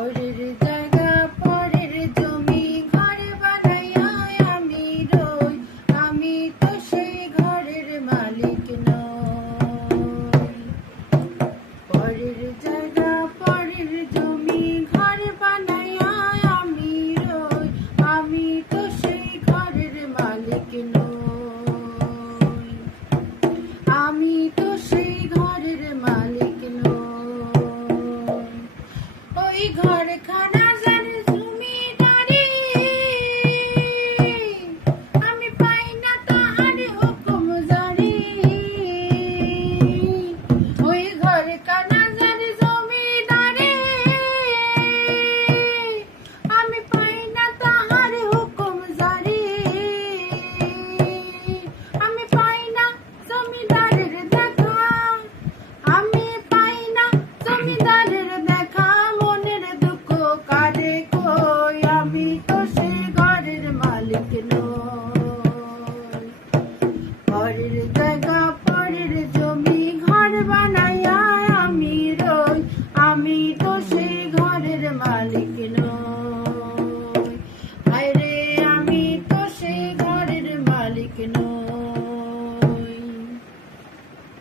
পরের জায়গা পরের জমি ঘর বানাইয়া আমি রই, আমি তো সেই ঘরের মালিক নই। পরের জায়গা পরের জমি ঘর বানাইয়া আমি রই, আমি তো সেই ঘরের মালিক নই। আমি তো সেই ঘরের মালিক নই। ওই ঘরখানা যার জমিদারি, আমি পাই না তাহার হুকুম জারি। ওই ঘরখানা যার জমিদারি, আমি পাই না তাহার হুকুম জারি। আমি পাই না জমিদারের দেখা, আমি পাই না জমিদারের দেখা। মনের দুঃখ কারে কই, আমি তো সেই ঘরের মালিক নই। ঘরের